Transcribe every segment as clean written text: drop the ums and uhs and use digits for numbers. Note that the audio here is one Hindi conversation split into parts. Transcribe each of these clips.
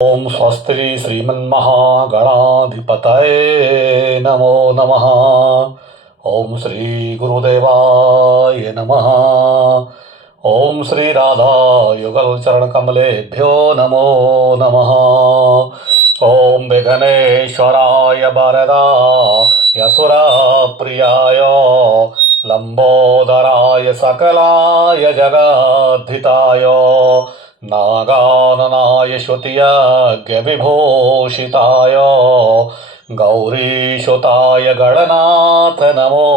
ओम स्वस्ति श्रीमन्महागणाधिपतये नमो नमः। ओम श्री गुरुदेवाय नमः। ओम श्री राधा युगल चरण कमलेभ्यो नमो नमः। ओम विघ्नेश्वराय वरदाय सुरप्रियाय लंबोदराय सकलाय जगद्धिताय नागाननाय श्रुतियज्ञविभूषिताय गौरीशुताय गणनाथ नमो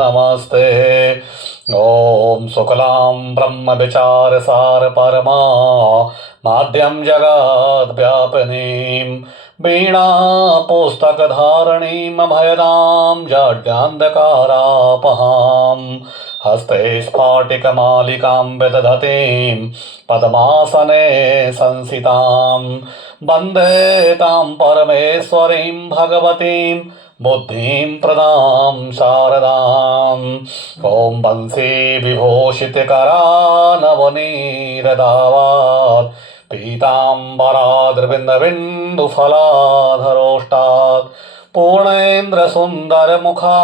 नमस्ते। ओम शुक्लां ब्रह्म विचार सार परमा माध्यम जगद्व्यापिनीं वीणा पुस्तकधारिणीं भयदां जाड्यान्धकारापहां हस्ते स्फाटिकमालिकां विदधतीं पद्मासने संसितां वन्दे तां परमेश्वरीं भगवतीं बुद्धिं प्रदां शारदाम्। ॐ वंशी विभूषितकरा नवनीरदावात् पीताम्बराद्रविन्दबिन्दुफलाधरोष्टात् पूर्णेन्द्रसुन्दरमुखा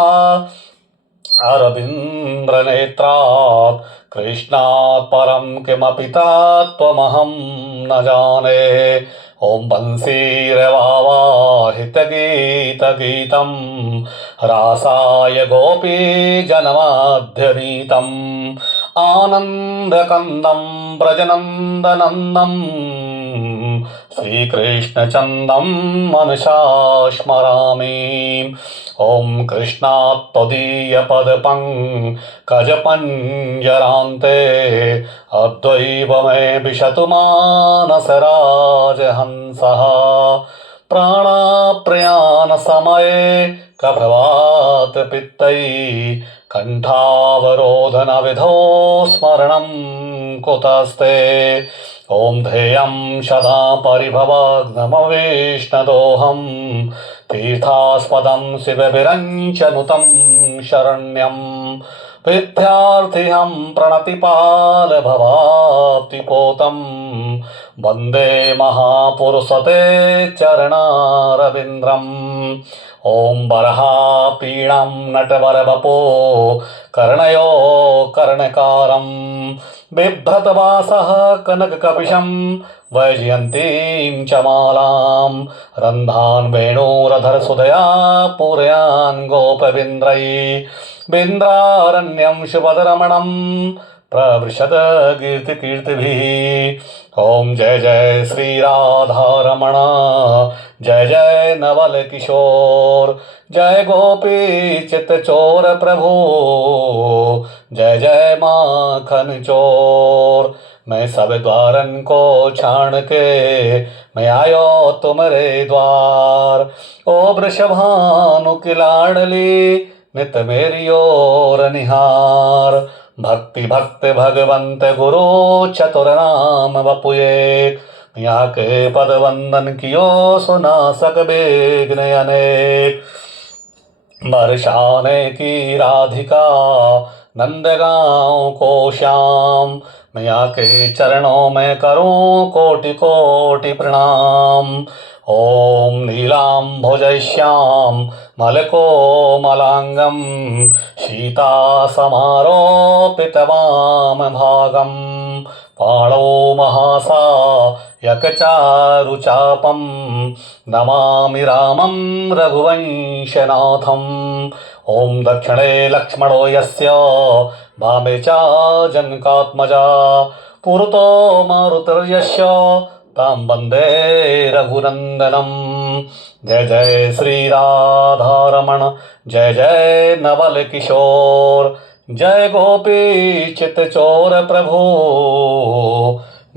अरविन्द्रनेत्रात् कृष्णात् परं किमपि तत्त्वमहं न जाने। ॐ वंशीरवावाहितगीतगीतं रासाय गोपीजनमध्यनीतम् आनन्दकन्दं व्रजनन्दनन्दं श्रीकृष्णचन्दं मनसा स्मरामि। ॐ कृष्णात् त्वदीयपदपङ्कजपञ्जरान्ते अद्वैव मे विशतु मानसराजहंसः प्राणाप्रयाणसमये कभवात् पित्तैः कण्ठावरोधनविधौ स्मरणं कुतस्ते। ॐ ध्येयं सदा परिभवग्नमविष्णदोहं तीर्थास्पदं शिवविरञ्चनुतं शरण्यं विद्यार्थिहं प्रणतिपालभवाप्तिपोतं वन्दे महापुरुषते चरणारविन्द्रम्। ॐ वरहापीडं नटवरवपो कर्णयो कर्णकारं बिभ्रतवासः कनककपिशं वैजयन्तीं च मालां रन्ध्रान् वेणोरधरसुधया पूरयान् गोपविन्द्रैः बिन्द्रारण्यं शुभदरमणं प्रविशद कीर्तिभिः। ॐ जय जय श्री राधारमण जय जय नवल किशोर जय गोपी चित्तचोर प्रभु जय जय माखन चोर। मैं सब द्वारन को छाण के मैं आयो तुम्हारे द्वार। ओ वृषभानु की लाडली नित मेरी ओर निहार। भक्ति भक्त भगवंत गुरु चतुर नाम बपुए यहाँ के पद वंदन कियो सुना सक बेग्न अनेक। बरसाने की राधिका नंदगांव को श्याम मैया के चरणों में करूं कोटि कोटि प्रणाम। ओम नीलांभुजश्याम मलकोमलांगं सीता समारोपितवाम भागं पाणौ महासायकचारुचापं नमामि रामं रघुवंशनाथम्। ओम दक्षिणे लक्ष्मणो यस्य वामे च जनकात्मजा पुरतो मारुतिर्यस्य तां वन्दे रघुनन्दनं। जय जय श्री राधारमण जय जय नवल किशोर जय गोपी चित्तचोर प्रभु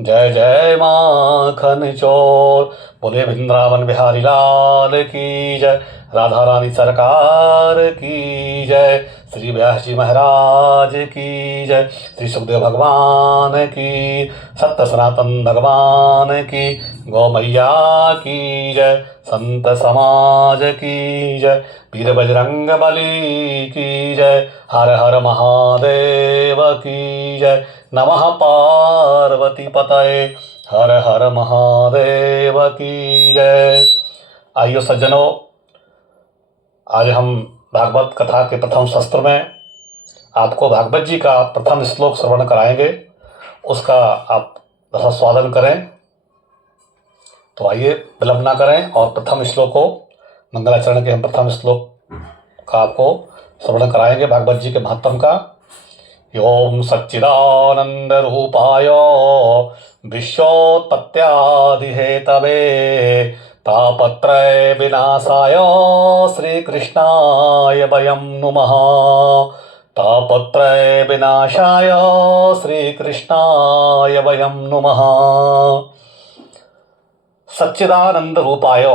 जय जय माखन चोर। बोले वृंदावन बिहारी लाल की जय राधा रानी सरकार की जय श्री व्यास जी महाराज की जय श्री सुखदेव भगवान की सत्य सनातन भगवान की गौ मैया की जय संत समाज की जय वीर बजरंग बली की जय हर हर महादेव की जय नमः पार्वती पतये हर हर महादेव की जय। आइए सज्जनों, आज हम भागवत कथा के प्रथम शस्त्र में आपको भागवत जी का प्रथम श्लोक श्रवण कराएंगे। उसका आप स्वादन करें। तो आइए विलंब ना करें और प्रथम श्लोक को, मंगलाचरण के हम प्रथम श्लोक का आपको श्रवण कराएंगे भागवत जी के महत्व का। ओम सच्चिदानंद रूपाय विश्वोत्पत्त्यादि हेतवे तापत्रय विनाशाय श्री कृष्णाय वयं नुमः। तापत्रय विनाशाय श्री कृष्णाय वयं नुमः। सच्चिदानंद रूपाय,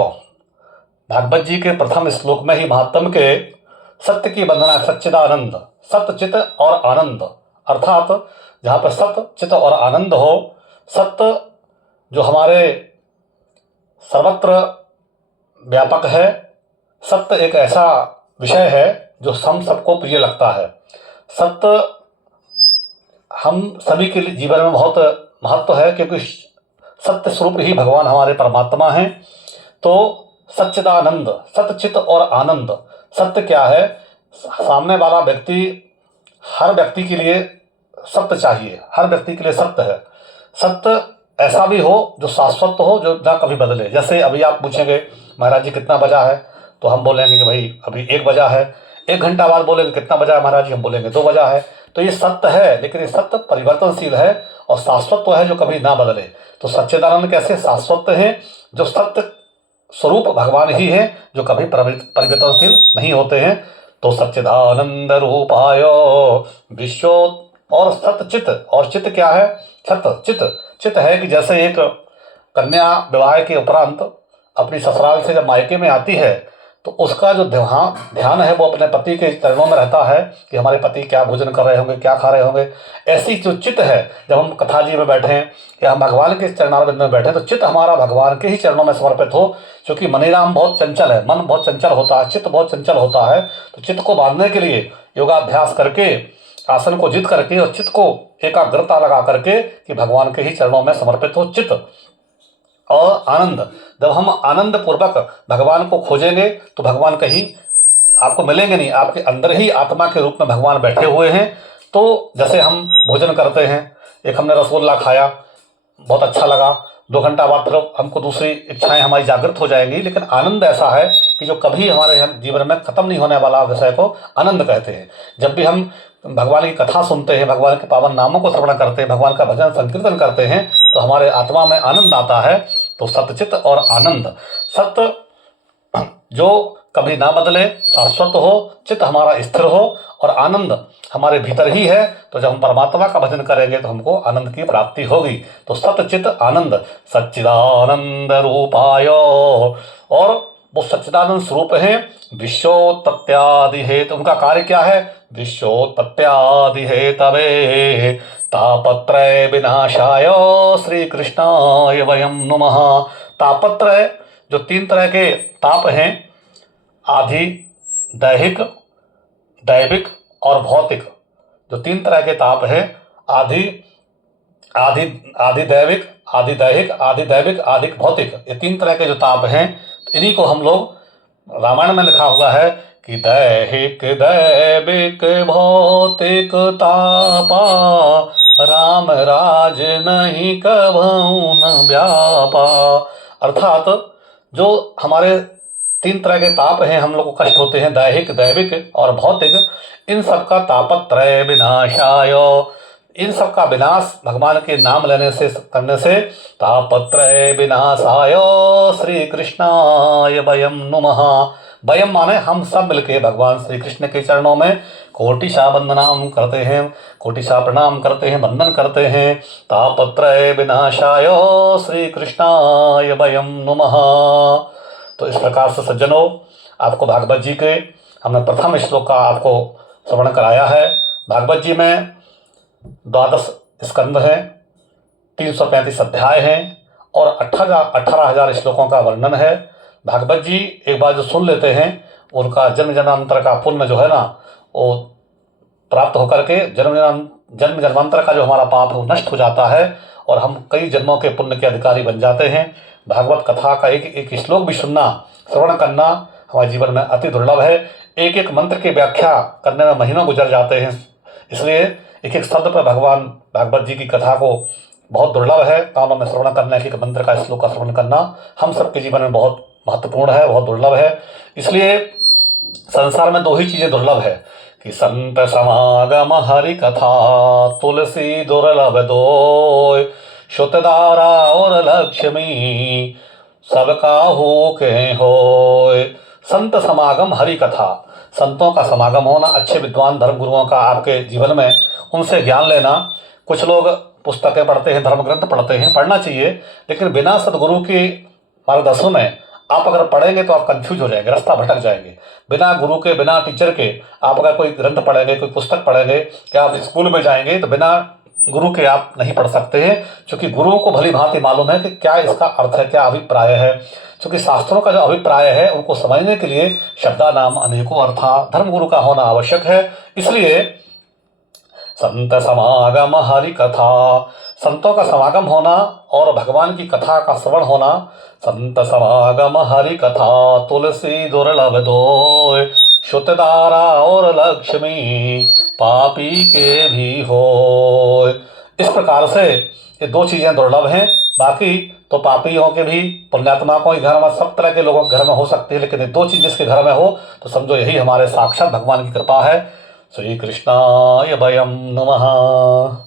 भागवत जी के प्रथम श्लोक में ही महात्म के सत्य की वंदना। सच्चिदानंद, सत्य चित और आनंद, अर्थात जहाँ पर सत्य चित और आनंद हो, सत्य जो हमारे सर्वत्र व्यापक है, सत्य एक ऐसा विषय है जो हम सबको प्रिय लगता है। सत्य हम सभी के लिए जीवन में बहुत महत्व है, क्योंकि सत्य स्वरूप ही भगवान हमारे परमात्मा हैं। तो सच्चिदानंद, सत्य चित और आनंद। सत्य क्या है? सामने वाला व्यक्ति, हर व्यक्ति के लिए सत्य चाहिए, हर व्यक्ति के लिए सत्य है। सत्य ऐसा भी हो जो शाश्वत हो, जो ना कभी बदले। जैसे अभी आप पूछेंगे महाराज जी कितना बजा है, तो हम बोलेंगे कि भाई अभी 1 बजा है। 1 घंटा बाद बोलेंगे कितना बजा है महाराज जी, हम बोलेंगे 2 बजा है। तो ये सत्य है, लेकिन ये सत्य परिवर्तनशील है और शाश्वत है जो कभी ना बदले। तो सच्चिदानंद कैसे शाश्वत है? जो सत्य स्वरूप भगवान ही है, जो कभी परिवर्तनशील नहीं होते हैं। तो सच्चिदानंद रूपाय विश्व, और सत्य चित, और चित क्या है? सत्य चित, चित है कि जैसे एक कन्या विवाह के उपरांत अपनी ससुराल से जब मायके में आती है, तो उसका जो ध्यान है वो अपने पति के चरणों में रहता है कि हमारे पति क्या भोजन कर रहे होंगे, क्या खा रहे होंगे। ऐसी जो चित्त है, जब हम कथा जी में बैठे हैं या हम भगवान के चरणारविंद में बैठे, तो चित्त हमारा भगवान के ही चरणों में समर्पित हो। क्योंकि मनीराम बहुत चंचल है, मन बहुत चंचल होता है, चित्त बहुत चंचल होता है। तो चित्त को बांधने के लिए योगाभ्यास करके, आसन को जित करके और चित्त को एकाग्रता लगा करके कि भगवान के ही चरणों में समर्पित हो चित्त। और आनंद, जब हम आनंद पूर्वक भगवान को खोजेंगे तो भगवान कहीं आपको मिलेंगे नहीं, आपके अंदर ही आत्मा के रूप में भगवान बैठे हुए हैं। तो जैसे हम भोजन करते हैं, एक हमने रसगुल्ला खाया, बहुत अच्छा लगा, 2 घंटा बाद फिर हमको दूसरी इच्छाएं हमारी जागृत हो जाएंगी। लेकिन आनंद ऐसा है कि जो कभी हमारे जीवन में खत्म नहीं होने वाला विषय को आनंद कहते हैं। जब भी हम भगवान की कथा सुनते हैं, भगवान के पावन नामों को श्रवण करते हैं, भगवान का भजन संकीर्तन करते हैं, तो हमारे आत्मा में आनंद आता है। तो सत्यचित और आनंद, सत्य जो कभी ना बदले, शाश्वत हो, चित्त हमारा स्थिर हो, और आनंद हमारे भीतर ही है। तो जब हम परमात्मा का भजन करेंगे तो हमको आनंद की प्राप्ति होगी। तो सत्य चित्त आनंद, सच्चिदानंद रूपाय, और वो सच्चिदानंद स्वरूप है। विश्वोत्पत्त्यादि हेतु, उनका कार्य क्या है? विश्वोत्पत्त्यादि हेतवे तापत्रय विनाशाय श्री कृष्णाय वयं नुमः। तापत्रय, जो 3 तरह के ताप हैं, आधि, दैहिक, दैविक और भौतिक। जो 3 तरह के ताप हैं, आधि दैविक, आधि दैहिक, आधि दैविक, आधि भौतिक, ये 3 तरह के जो ताप हैं, इन्हीं को हम लोग, रामायण में लिखा हुआ है कि दैहिक दैविक भौतिक तापा राम राज नहीं कभू न व्यापा। अर्थात जो हमारे 3 तरह के ताप हैं, हम लोग को कष्ट होते हैं, दैहिक, दैविक और भौतिक, इन सब का तापत्रय विनाशाय, इन सब का विनाश भगवान के नाम लेने से, करने से, तापत्रय विनाशाय श्री कृष्णाय वयं नुमः। वयम माने हम सब मिलके भगवान श्री कृष्ण के चरणों में कोटिशा वंदनाम करते हैं, कोटिशा प्रणाम करते हैं, वंदन करते हैं। तापत्रय विनाशाय श्री कृष्णाय वयं नुमः। तो इस प्रकार से सज्जनों, आपको भागवत जी के हमने प्रथम श्लोक का आपको श्रवण कराया है। भागवत जी में 12 स्कंद हैं, 335 अध्याय हैं और 18,000 श्लोकों का वर्णन है। भागवत जी एक बार जो सुन लेते हैं, उनका जन्म जन्मांतर का पुण्य जो है ना, वो प्राप्त होकर के जन्म जन्मांतर का जो हमारा पाप है वो नष्ट हो जाता है और हम कई जन्मों के पुण्य के अधिकारी बन जाते हैं। भागवत कथा का एक एक श्लोक भी सुनना, श्रवण करना हमारे जीवन में अति दुर्लभ है। एक एक मंत्र की व्याख्या करने में महीनों गुजर जाते हैं। इसलिए एक एक शब्द पर भगवान भागवत जी की कथा को बहुत दुर्लभ है। कानों में श्रवण करना, एक एक मंत्र का श्लोक का श्रवण करना हम सबके जीवन में बहुत महत्वपूर्ण है, बहुत दुर्लभ है। इसलिए संसार में दो ही चीजें दुर्लभ है कि संत समागम हरि कथा, तुलसी दुर्लभ दोय, श्रुतधारा और लक्ष्मी सबका हो के होय। संत समागम हरि कथा, संतों का समागम होना, अच्छे विद्वान धर्म गुरुओं का आपके जीवन में, उनसे ज्ञान लेना। कुछ लोग पुस्तकें पढ़ते हैं, धर्म ग्रंथ पढ़ते हैं, पढ़ना चाहिए, लेकिन बिना सदगुरु की मार्गदर्शन में आप अगर पढ़ेंगे तो आप कंफ्यूज हो जाएंगे, रास्ता भटक जाएंगे। बिना गुरु के, बिना टीचर के आप अगर कोई ग्रंथ पढ़ेंगे, कोई पुस्तक पढ़ेंगे, या आप स्कूल में जाएंगे, तो बिना गुरु के आप नहीं पढ़ सकते हैं। क्योंकि गुरुओं को भली भांति मालूम है कि क्या इसका अर्थ है, क्या अभिप्राय है। क्योंकि शास्त्रों का जो अभिप्राय है उनको समझने के लिए शब्दानाम अनेकों अर्था, धर्म गुरु का होना आवश्यक है। इसलिए संत समागम हरि कथा, संतों का समागम होना और भगवान की कथा का श्रवण होना। संत समागम हरि कथा, तुलसी दुर्लभ दोय, श्रुतधारा और लक्ष्मी पापी के भी होय। इस प्रकार से ये दो चीजें दुर्लभ हैं। बाकी तो पापियों के भी, पुण्यात्मा को घर में, सब तरह के लोगों के घर में हो सकती है, लेकिन ये दो चीज जिसके घर में हो तो समझो यही हमारे साक्षात भगवान की कृपा है। श्री कृष्णाय वयं नमः।